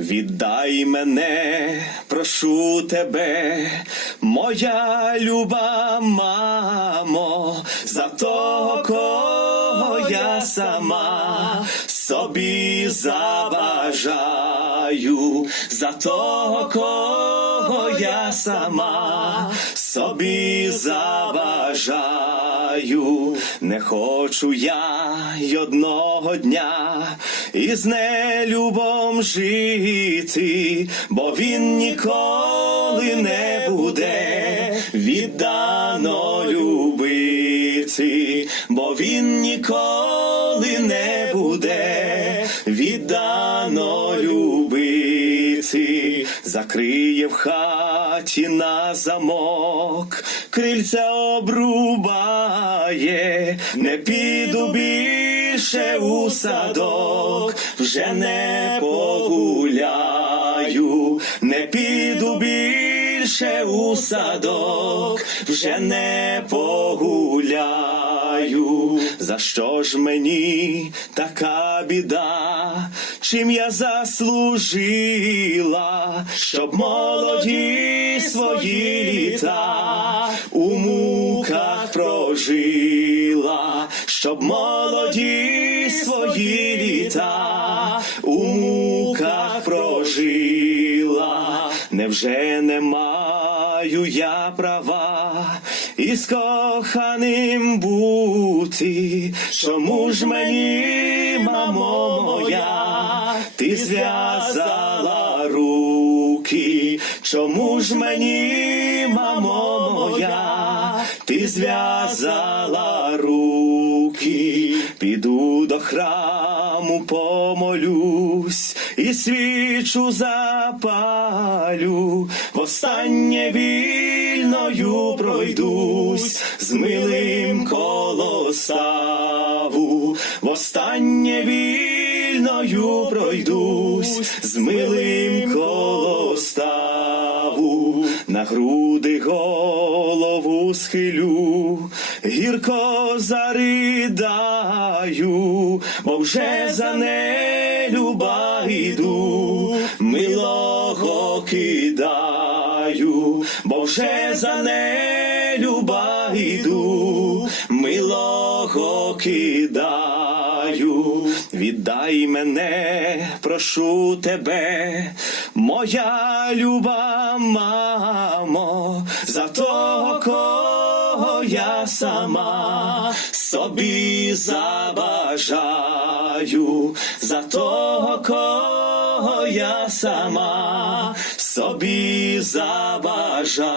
Віддай мене, прошу тебе, моя люба мамо, за того, кого я сама собі забажаю, за того, кого я сама собі забажаю, не хочу я й одного дня із нелюбом жити, бо він ніколи не буде віддано любити, бо він ніколи не буде віддано любити, закриє в хаті на замок, крильця обрубає, не піду більше у садок, вже не погуляю, не піду більше у садок, вже не погуляю. За що ж мені така біда? Чим я заслужила, щоб молоді свої літа у муках прожила, щоб молоді свої літа у муках прожила, невже не маю я права із коханим бути, чому ж мені, мамо моя, ти зв'язала руки, чому ж мені, мамо моя, ти зв'язала руки, піду до храму, помолюсь і свічу запалю, востаннє вільною пройдусь з милим колоставу, востаннє вільною пройдусь з милим колоставу, на груди голову схилю, гірко заридаю, бо вже за нелюба йду, милого кидаю, бо вже за нелюба йду, милого кидаю, віддай мене, прошу тебе, моя люба мамо, за того, кого я сама собі забажаю, за того, кого я сама собі забажаю.